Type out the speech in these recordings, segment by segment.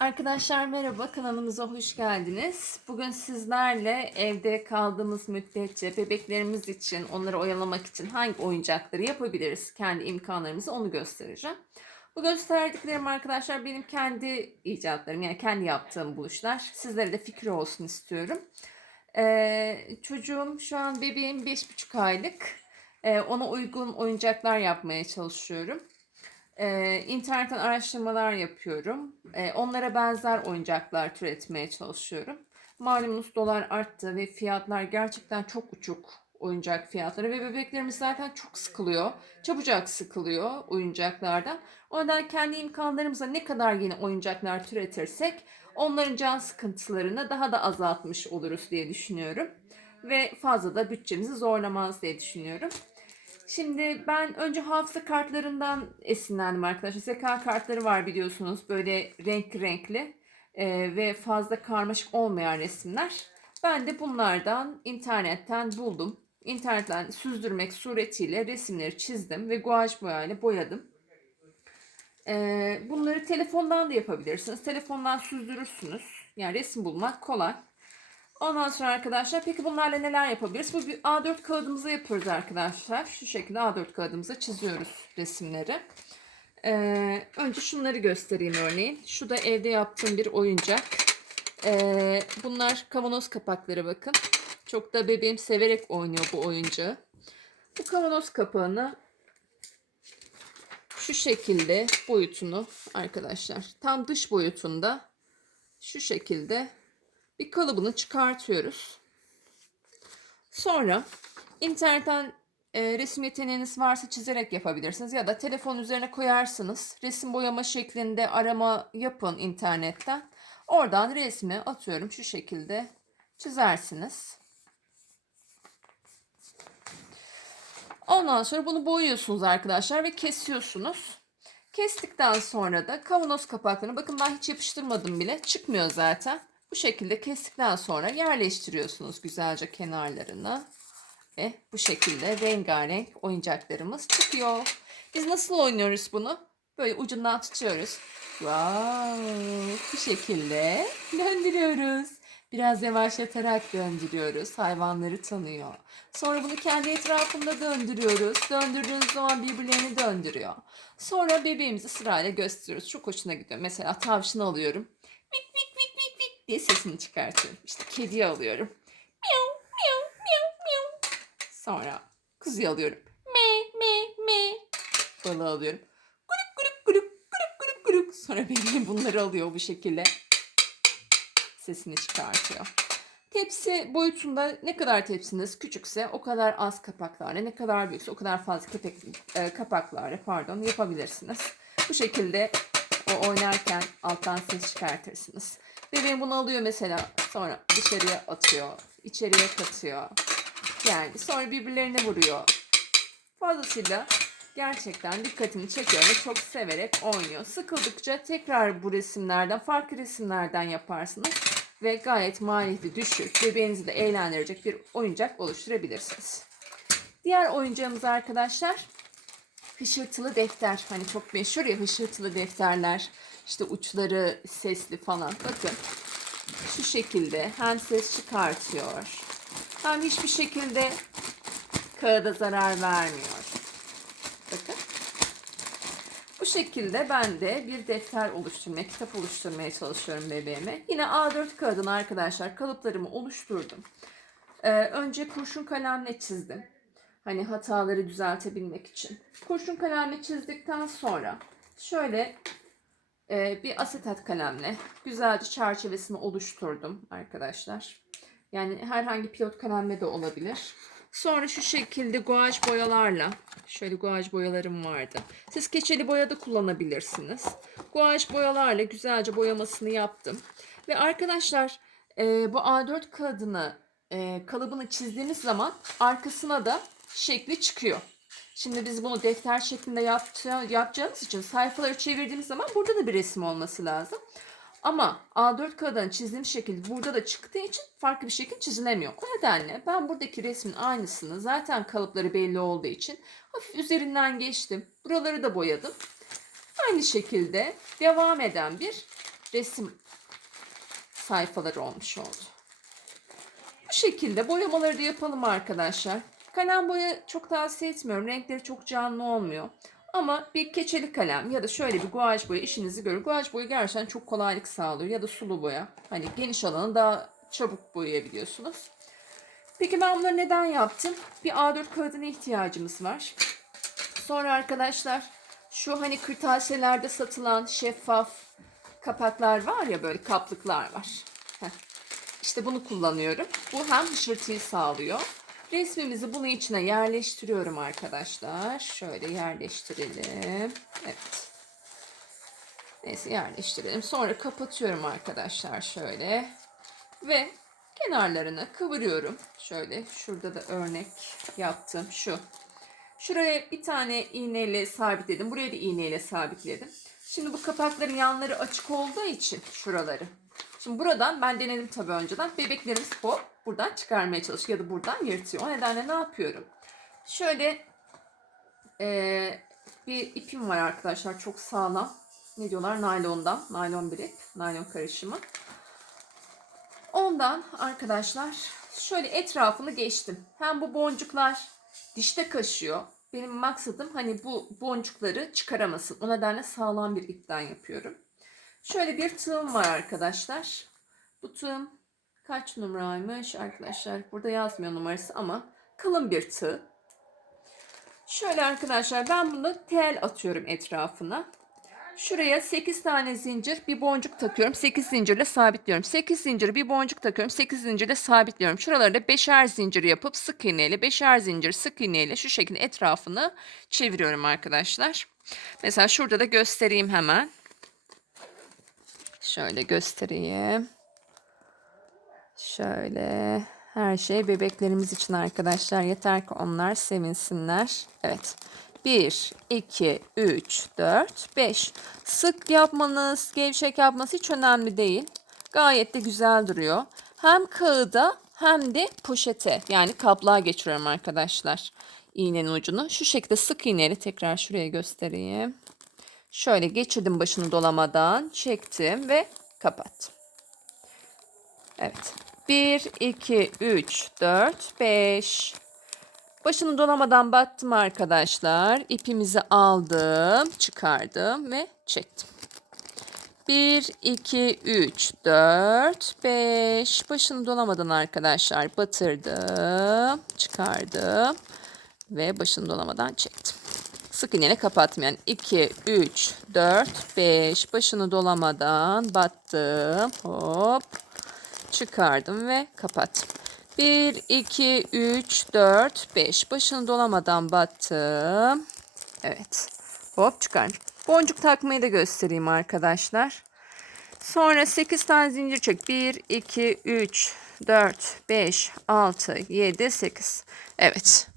Arkadaşlar merhaba kanalımıza hoş geldiniz. Bugün sizlerle evde kaldığımız müddetçe bebeklerimiz için onları oyalamak için hangi oyuncakları yapabiliriz kendi imkanlarımızı onu göstereceğim. Bu gösterdiklerim arkadaşlar benim kendi icatlarım yani kendi yaptığım buluşlar. Sizlere de fikri olsun istiyorum. Ee, çocuğum şu an bebeğim 5,5 aylık. Ee, ona uygun oyuncaklar yapmaya çalışıyorum. Ee, internetten araştırmalar yapıyorum. Ee, onlara benzer oyuncaklar türetmeye çalışıyorum. Malumunuz dolar arttı ve fiyatlar gerçekten çok uçuk oyuncak fiyatları ve bebeklerimiz zaten çok sıkılıyor. Çabucak sıkılıyor oyuncaklardan. O yüzden kendi imkanlarımıza ne kadar yeni oyuncaklar türetirsek onların can sıkıntılarını daha da azaltmış oluruz diye düşünüyorum. Ve fazla da bütçemizi zorlamaz diye düşünüyorum. Şimdi ben önce hafıza kartlarından esinlendim arkadaşlar. Zeka kartları var biliyorsunuz böyle renkli renkli e, ve fazla karmaşık olmayan resimler. Ben de bunlardan internetten buldum. İnternetten süzdürmek suretiyle resimleri çizdim ve guaj boyayla boyadım. E, bunları telefondan da yapabilirsiniz. Telefondan süzdürürsünüz. Yani resim bulmak kolay. Ondan sonra arkadaşlar peki bunlarla neler yapabiliriz? Bu bir A4 kağıdımıza yapıyoruz arkadaşlar. Şu şekilde A4 kağıdımıza çiziyoruz resimleri. Ee, önce şunları göstereyim örneğin. Şu da evde yaptığım bir oyuncak. Ee, bunlar kavanoz kapakları bakın. Çok da bebeğim severek oynuyor bu oyuncağı. Bu kavanoz kapağını şu şekilde boyutunu arkadaşlar tam dış boyutunda şu şekilde bir kalıbını çıkartıyoruz. Sonra internetten e, resim yeteneğiniz varsa çizerek yapabilirsiniz ya da telefon üzerine koyarsınız. Resim boyama şeklinde arama yapın internetten. Oradan resmi atıyorum şu şekilde çizersiniz. Ondan sonra bunu boyuyorsunuz arkadaşlar ve kesiyorsunuz. Kestikten sonra da kavanoz kapaklarını bakın ben hiç yapıştırmadım bile çıkmıyor zaten. Bu şekilde kestikten sonra yerleştiriyorsunuz güzelce kenarlarını. Ve bu şekilde rengarenk oyuncaklarımız çıkıyor. Biz nasıl oynuyoruz bunu? Böyle ucundan tutuyoruz. Wow, bu şekilde döndürüyoruz. Biraz yavaşlatarak döndürüyoruz. Hayvanları tanıyor. Sonra bunu kendi etrafında döndürüyoruz. Döndürdüğünüz zaman birbirlerini döndürüyor. Sonra bebeğimizi sırayla gösteriyoruz. Çok hoşuna gidiyor. Mesela tavşını alıyorum. Vik vik vik vik diye sesini çıkartıyorum. İşte kediyi alıyorum. Miau miau miau miau. Sonra kuzuyu alıyorum. Me me me. Balığı alıyorum. Guruk guruk guruk guruk guruk guruk. Sonra bebeğim bunları alıyor bu şekilde. Sesini çıkartıyor. Tepsi boyutunda ne kadar tepsiniz küçükse o kadar az kapaklarla, ne kadar büyükse o kadar fazla kepek, e, kapaklarla pardon yapabilirsiniz. Bu şekilde o oynarken alttan ses çıkartırsınız. Bebeğim bunu alıyor mesela sonra dışarıya atıyor, içeriye katıyor. Yani sonra birbirlerine vuruyor. Fazlasıyla gerçekten dikkatini çekiyor ve çok severek oynuyor. Sıkıldıkça tekrar bu resimlerden, farklı resimlerden yaparsınız ve gayet maliyeti düşük, bebeğinizi de eğlendirecek bir oyuncak oluşturabilirsiniz. Diğer oyuncağımız arkadaşlar hışırtılı defter. Hani çok meşhur ya hışırtılı defterler. İşte uçları sesli falan. Bakın şu şekilde hem ses çıkartıyor hem hiçbir şekilde kağıda zarar vermiyor. Bakın. Bu şekilde ben de bir defter oluşturmaya, kitap oluşturmaya çalışıyorum bebeğime. Yine A4 kağıdına arkadaşlar kalıplarımı oluşturdum. Ee, önce kurşun kalemle çizdim. Hani hataları düzeltebilmek için. Kurşun kalemle çizdikten sonra şöyle e, bir asetat kalemle güzelce çerçevesini oluşturdum arkadaşlar. Yani herhangi pilot kalemle de olabilir. Sonra şu şekilde guaj boyalarla, şöyle guaj boyalarım vardı. Siz keçeli boya da kullanabilirsiniz. Guaj boyalarla güzelce boyamasını yaptım. Ve arkadaşlar e, bu A4 kağıdını e, kalıbını çizdiğiniz zaman arkasına da şekli çıkıyor. Şimdi biz bunu defter şeklinde yaptı- yapacağımız için sayfaları çevirdiğimiz zaman burada da bir resim olması lazım. Ama A4 kağıdını çizdiğim şekil burada da çıktığı için farklı bir şekil çizilemiyor. O nedenle ben buradaki resmin aynısını zaten kalıpları belli olduğu için hafif üzerinden geçtim. Buraları da boyadım. Aynı şekilde devam eden bir resim sayfaları olmuş oldu. Bu şekilde boyamaları da yapalım arkadaşlar. Kalem boya çok tavsiye etmiyorum. Renkleri çok canlı olmuyor. Ama bir keçeli kalem ya da şöyle bir guaj boya işinizi görür. Guaj boya gerçekten çok kolaylık sağlıyor. Ya da sulu boya. Hani geniş alanı daha çabuk boyayabiliyorsunuz. Peki ben bunları neden yaptım? Bir A4 kağıdına ihtiyacımız var. Sonra arkadaşlar şu hani kırtasiyelerde satılan şeffaf kapaklar var ya böyle kaplıklar var. Heh. İşte bunu kullanıyorum. Bu hem hışırtıyı sağlıyor. Resmimizi bunun içine yerleştiriyorum arkadaşlar. Şöyle yerleştirelim. Evet. Neyse yerleştirelim. Sonra kapatıyorum arkadaşlar şöyle. Ve kenarlarını kıvırıyorum. Şöyle şurada da örnek yaptım. Şu. Şuraya bir tane iğneyle sabitledim. Buraya da iğneyle sabitledim. Şimdi bu kapakların yanları açık olduğu için şuraları. Şimdi buradan ben denedim tabii önceden. Bebeklerimiz hop buradan çıkarmaya çalışıyor ya da buradan yırtıyor. O nedenle ne yapıyorum? Şöyle eee, bir ipim var arkadaşlar çok sağlam. Ne diyorlar? Naylondan. Naylon bir ip. Naylon karışımı. Ondan arkadaşlar şöyle etrafını geçtim. Hem bu boncuklar dişte kaşıyor. Benim maksadım hani bu boncukları çıkaramasın. O nedenle sağlam bir ipten yapıyorum. Şöyle bir tığım var arkadaşlar. Bu tığım kaç numaraymış arkadaşlar? Burada yazmıyor numarası ama kalın bir tığ. Şöyle arkadaşlar ben bunu tel atıyorum etrafına. Şuraya 8 tane zincir, bir boncuk takıyorum. 8 zincirle sabitliyorum. 8 zincir, bir boncuk takıyorum. 8 zincirle sabitliyorum. Şuraları da 5'er zincir yapıp sık iğneyle, 5'er zincir sık iğneyle şu şekilde etrafını çeviriyorum arkadaşlar. Mesela şurada da göstereyim hemen. Şöyle göstereyim. Şöyle her şey bebeklerimiz için arkadaşlar. Yeter ki onlar sevinsinler. Evet. 1, 2, 3, 4, 5. Sık yapmanız, gevşek yapması hiç önemli değil. Gayet de güzel duruyor. Hem kağıda hem de poşete yani kaplığa geçiriyorum arkadaşlar. İğnenin ucunu. Şu şekilde sık iğneyle tekrar şuraya göstereyim. Şöyle geçirdim başını dolamadan. Çektim ve kapattım. Evet. 1, 2, 3, 4, 5. Başını dolamadan battım arkadaşlar. İpimizi aldım, çıkardım ve çektim. 1, 2, 3, 4, 5. Başını dolamadan arkadaşlar batırdım, çıkardım ve başını dolamadan çektim. Sık iğneyle kapattım yani 2, 3, 4, 5. Başını dolamadan battım. Hop çıkardım ve kapattım. 1, 2, 3, 4, 5. Başını dolamadan battım. Evet. Hop çıkarmış. Boncuk takmayı da göstereyim arkadaşlar. Sonra 8 tane zincir çek. 1, 2, 3, 4, 5, 6, 7, 8. Evet.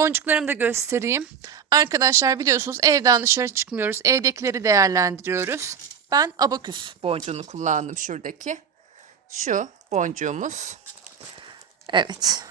Boncuklarımı da göstereyim. Arkadaşlar biliyorsunuz evden dışarı çıkmıyoruz. Evdekileri değerlendiriyoruz. Ben abaküs boncuğunu kullandım şuradaki. Şu boncuğumuz. Evet.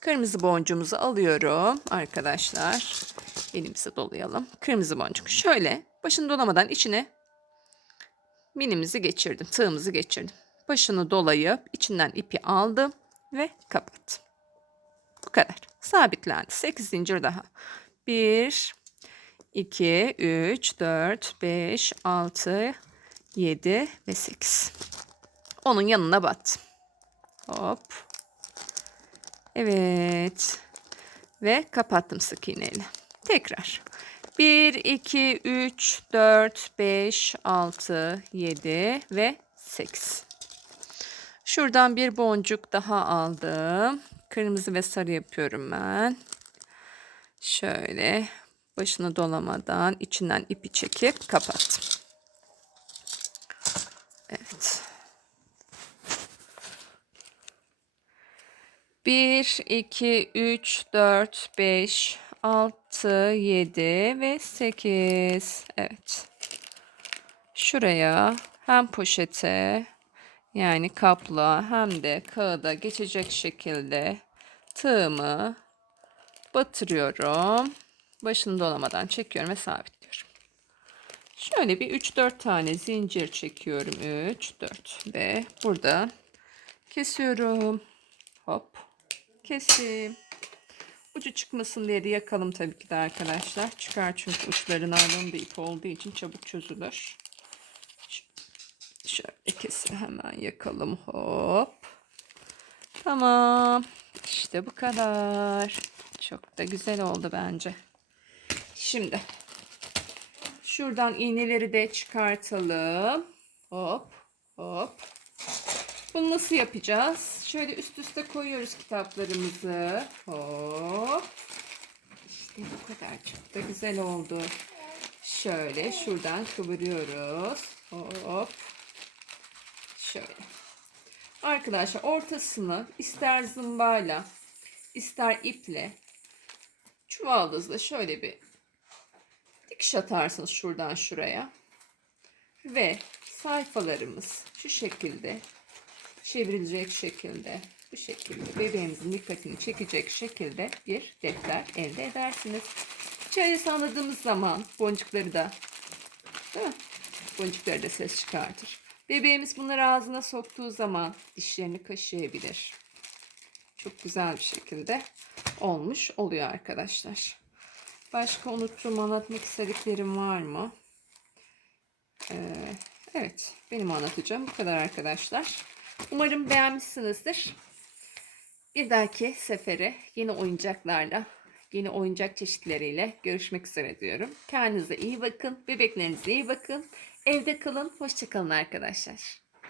Kırmızı boncuğumuzu alıyorum arkadaşlar. Elimize dolayalım. Kırmızı boncuk. Şöyle başını dolamadan içine minimizi geçirdim. Tığımızı geçirdim. Başını dolayıp içinden ipi aldım ve kapattım. Bu kadar. Sabitlendi. 8 zincir daha. 1 2 3 4 5 6 7 ve 8. Onun yanına battım. Hop. Evet. Ve kapattım sık iğneyle. Tekrar. 1, 2, 3, 4, 5, 6, 7 ve 8. Şuradan bir boncuk daha aldım. Kırmızı ve sarı yapıyorum ben. Şöyle başını dolamadan içinden ipi çekip kapattım. Evet. 1, 2, 3, 4, 5, 6, 7 ve 8. Evet. Şuraya hem poşete yani kapla hem de kağıda geçecek şekilde tığımı batırıyorum. Başını dolamadan çekiyorum ve sabitliyorum. Şöyle bir 3-4 tane zincir çekiyorum. 3, 4 ve buradan kesiyorum. Hop. Kesim. Ucu çıkmasın diye de yakalım tabii ki de arkadaşlar. Çıkar çünkü uçları naylon bir ip olduğu için çabuk çözülür. Şöyle kesin hemen yakalım. Hop. Tamam. İşte bu kadar. Çok da güzel oldu bence. Şimdi şuradan iğneleri de çıkartalım. Hop hop. Bunu nasıl yapacağız? Şöyle üst üste koyuyoruz kitaplarımızı. Hop. İşte bu kadar. Çok da güzel oldu. Şöyle şuradan kıvırıyoruz. Hop. Şöyle. Arkadaşlar ortasını ister zımbayla ister iple çuvaldızla şöyle bir dikiş atarsınız şuradan şuraya. Ve sayfalarımız şu şekilde çevrilecek şekilde bu şekilde bebeğimizin dikkatini çekecek şekilde bir defter elde edersiniz. İçeriye salladığımız zaman boncukları da değil mi? Boncukları da ses çıkartır. Bebeğimiz bunları ağzına soktuğu zaman dişlerini kaşıyabilir. Çok güzel bir şekilde olmuş oluyor arkadaşlar. Başka unuttuğum anlatmak istediklerim var mı? Ee, evet benim anlatacağım bu kadar arkadaşlar. Umarım beğenmişsinizdir. Bir dahaki sefere yeni oyuncaklarla, yeni oyuncak çeşitleriyle görüşmek üzere diyorum. Kendinize iyi bakın, bebeklerinize iyi bakın. Evde kalın, hoşçakalın arkadaşlar.